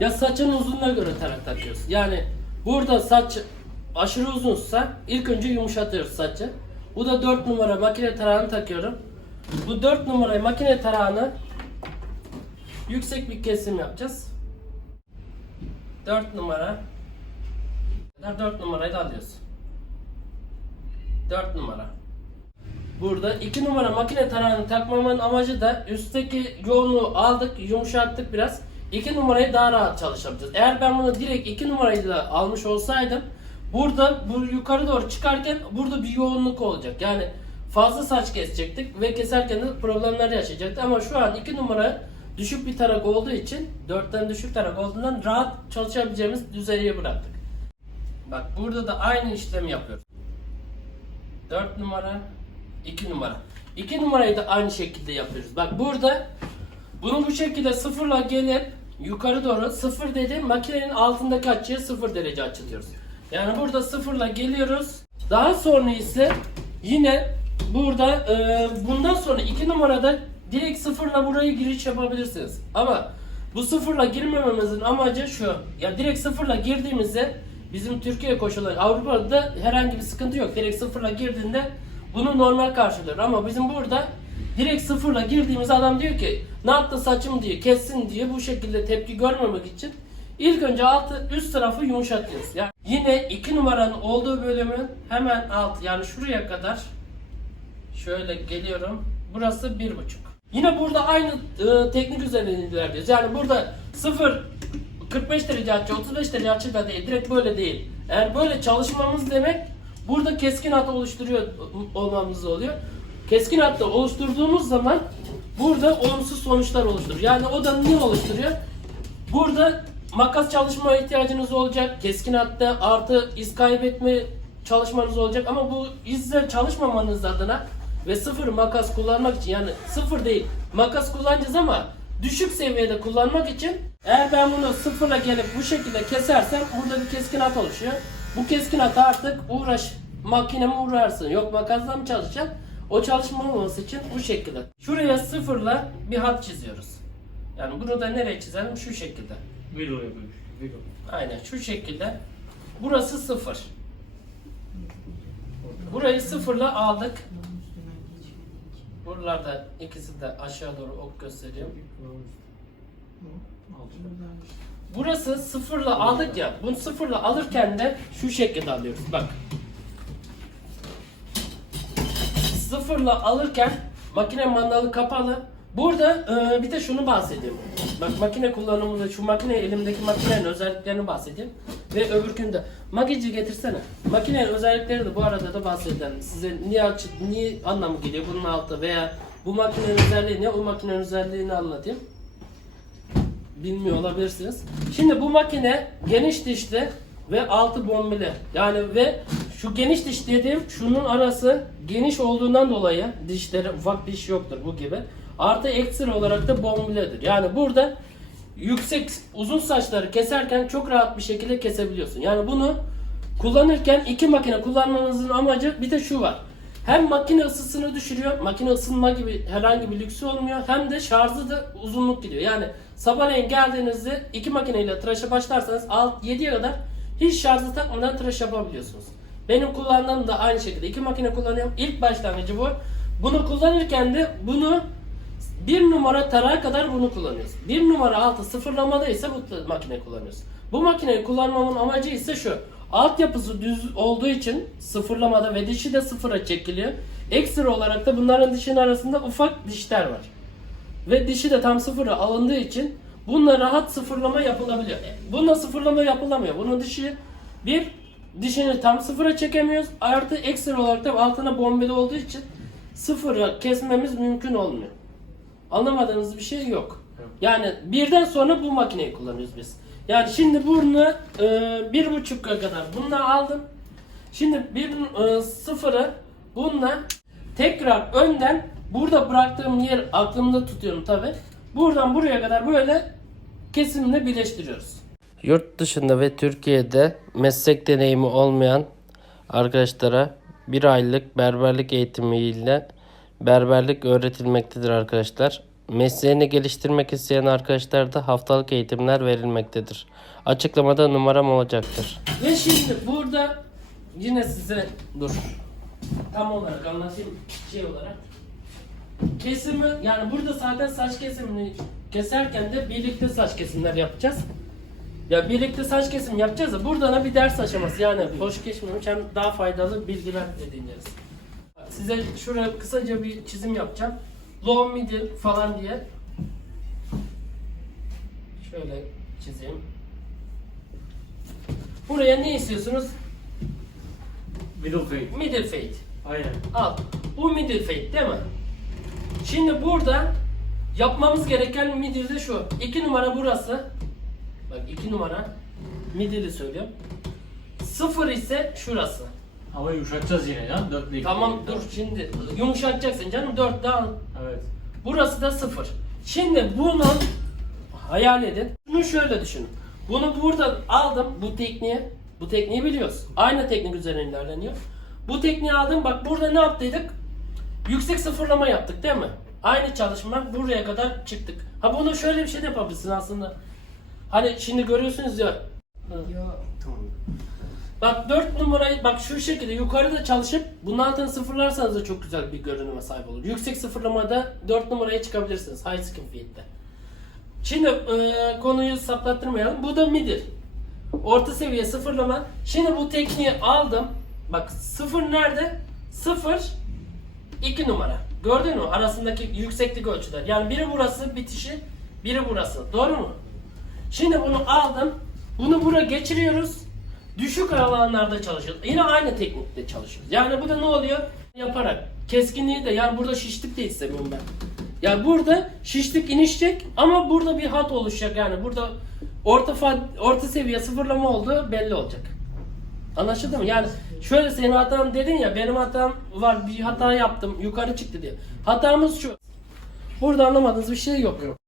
Ya saçın uzunluğuna göre tarak takıyoruz. Yani burada saç aşırı uzunsa ilk önce yumuşatıyoruz saçı. Bu da 4 numara makine tarağını takıyorum. Bu 4 numara makine tarağını yüksek bir kesim yapacağız. 4 numara 4 numarayı da alıyoruz. 4 numara. Burada 2 numara makine tarağını takmamın amacı da üstteki yoğunluğu aldık, yumuşattık biraz. 2 numarayı daha rahat çalışabiliriz. Eğer ben bunu direkt 2 numarayı da almış olsaydım burada bu yukarı doğru çıkarken burada bir yoğunluk olacak. Yani fazla saç kesecektik ve keserken de problemler yaşayacaktık. Ama şu an 2 numara düşük bir tarak olduğu için 4'ten düşük tarak olduğundan rahat çalışabileceğimiz düzeye bıraktık. Bak burada da aynı işlemi yapıyoruz. 4 numara, 2 numara. 2 numarayı da aynı şekilde yapıyoruz. Bak burada bunu bu şekilde sıfırla gelip yukarı doğru sıfır dedi makinenin altındaki açıya sıfır derece açılıyoruz. Yani burada sıfırla geliyoruz. Daha sonra ise yine burada e, bundan sonra 2 numarada direkt sıfırla burayı giriş yapabilirsiniz. Ama bu sıfırla girmememizin amacı şu. Ya direkt sıfırla girdiğimizde bizim Türkiye koşulları Avrupa'da herhangi bir sıkıntı yok. Direkt sıfırla girdiğinde bunu normal karşılıyor. Ama bizim burada direkt sıfırla girdiğimiz adam diyor ki ne yaptı saçım diye kessin diye bu şekilde tepki görmemek için ilk önce altı üst tarafı yumuşatıyoruz. Yani yine 2 numaranın olduğu bölümün hemen alt yani şuraya kadar şöyle geliyorum. Burası bir buçuk. Yine burada aynı e, teknik üzerinden ilerliyoruz. Yani burada 0 45 derece açı 35 derece açı da değil. Direkt böyle değil. Eğer böyle çalışmamız demek burada keskin hat oluşturuyor olmamız oluyor. Keskin hatta oluşturduğumuz zaman burada olumsuz sonuçlar oluşturur. Yani o da ne oluşturuyor? Burada makas çalışmaya ihtiyacınız olacak. Keskin hatta artı iz kaybetme çalışmanız olacak. Ama bu izle çalışmamanız adına ve sıfır makas kullanmak için yani sıfır değil makas kullanacağız ama düşük seviyede kullanmak için eğer ben bunu sıfırla gelip bu şekilde kesersem burada bir keskin hat oluşuyor. Bu keskin hat artık uğraş makineme uğrarsın. Yok makasla mı çalışacaksın? O çalışmaması için bu şekilde. Şuraya sıfırla bir hat çiziyoruz. Yani bunu da nereye çizelim? Şu şekilde. Video yapıyormuş. Video. Aynen şu şekilde. Burası sıfır. Burayı sıfırla aldık. Buralarda ikisi de aşağı doğru ok gösteriyor. Burası sıfırla aldık ya. Bunu sıfırla alırken de şu şekilde alıyoruz. Bak. Sıfırla alırken makine mandalı kapalı. Burada e, bir de şunu bahsedeyim. Bak makine kullanımında şu makine elimdeki makinenin özelliklerini bahsedeyim. Ve öbürkünde. Magici getirsene. Makinenin özellikleri de bu arada da bahsedelim. Size niye açı, niye anlamı geliyor bunun altı veya bu makinenin özelliği ne o makinenin özelliğini anlatayım bilmiyor olabilirsiniz. Şimdi bu makine geniş dişli ve altı bombeli. Yani ve şu geniş diş dediğim şunun arası geniş olduğundan dolayı dişleri ufak diş yoktur bu gibi. Artı ekstra olarak da bombiledir. Yani burada yüksek uzun saçları keserken çok rahat bir şekilde kesebiliyorsun. Yani bunu kullanırken iki makine kullanmamızın amacı bir de şu var. Hem makine ısısını düşürüyor, makine ısınma gibi herhangi bir lüksü olmuyor. Hem de şarjı da uzunluk gidiyor. Yani sabahleyin geldiğinizde iki makineyle tıraşa başlarsanız 7'ye kadar hiç şarjı takmadan tıraş yapabiliyorsunuz. Benim kullandığım da aynı şekilde iki makine kullanıyorum. İlk başlangıcı bu. Bunu kullanırken de bunu bir numara tarağa kadar bunu kullanıyoruz. Bir numara altı sıfırlamada ise bu makine kullanıyoruz. Bu makineyi kullanmamın amacı ise şu. Altyapısı düz olduğu için sıfırlamada ve dişi de sıfıra çekiliyor. Ekstra olarak da bunların dişinin arasında ufak dişler var. Ve dişi de tam sıfıra alındığı için bununla rahat sıfırlama yapılabiliyor. E, Bununla sıfırlama yapılamıyor. Bunun dişi bir dişini tam sıfıra çekemiyoruz. Artı ekstra olarak da altına bombeli olduğu için sıfıra kesmemiz mümkün olmuyor. Anlamadığınız bir şey yok. Yani birden sonra bu makineyi kullanıyoruz biz. Yani şimdi bunu e, bir buçuk kadar bununla aldım. Şimdi bir e, sıfırı bununla tekrar önden burada bıraktığım yer aklımda tutuyorum tabi. Buradan buraya kadar böyle kesimle birleştiriyoruz. Yurt dışında ve Türkiye'de meslek deneyimi olmayan arkadaşlara bir aylık berberlik eğitimiyle berberlik öğretilmektedir arkadaşlar. Mesleğini geliştirmek isteyen arkadaşlar haftalık eğitimler verilmektedir. Açıklamada numaram olacaktır. Ve şimdi burada yine size dur. Tam olarak anlatayım şey olarak. Kesimi yani burada zaten saç kesimini keserken de birlikte saç kesimler yapacağız. Ya birlikte saç kesim yapacağız da burada da bir ders aşaması yani hoş geçmemiş hem daha faydalı bilgiler edineceğiz. Size şuraya kısaca bir çizim yapacağım. Low middle falan diye. Şöyle çizeyim. Buraya ne istiyorsunuz? Middle fade. Middle fade. Aynen. Al. Bu middle fade değil mi? Şimdi burada yapmamız gereken middle de şu. 2 numara burası. Bak 2 numara. Middle'i söylüyorum. 0 ise şurası. Ama yumuşatacağız yine ya. Dörtlü Tamam dur şimdi yumuşatacaksın canım 4 daha. Evet. Burası da 0. Şimdi bunu hayal edin. Bunu şöyle düşünün. Bunu buradan aldım bu tekniği. Bu tekniği biliyoruz. Aynı teknik üzerine ilerleniyor. Bu tekniği aldım. Bak burada ne yaptıydık? Yüksek sıfırlama yaptık değil mi? Aynı çalışma buraya kadar çıktık. Ha bunu şöyle bir şey de yapabilirsin aslında. Hani şimdi görüyorsunuz ya. Tamam. Bak 4 numarayı bak şu şekilde yukarıda çalışıp bunun altını sıfırlarsanız da çok güzel bir görünüme sahip olur. Yüksek sıfırlamada 4 numaraya çıkabilirsiniz. High skin feed'de. Şimdi e, konuyu saplattırmayalım. Bu da middle. Orta seviye sıfırlama. Şimdi bu tekniği aldım. Bak sıfır nerede? Sıfır 2 numara. Gördün mü? Arasındaki yükseklik ölçüler. Yani biri burası bitişi, biri burası. Doğru mu? Şimdi bunu aldım. Bunu buraya geçiriyoruz. Düşük alanlarda çalışıyoruz. Yine aynı teknikte çalışıyoruz. Yani bu da ne oluyor? Yaparak. Keskinliği de yani burada şişlik de istemiyorum ben. Yani burada şişlik inişecek ama burada bir hat oluşacak yani burada orta orta seviye sıfırlama olduğu belli olacak. Anlaşıldı mı? Yani şöyle senin hatan dedin ya benim hatam var bir hata yaptım yukarı çıktı diye. Hatamız şu. Burada anlamadığınız bir şey yok.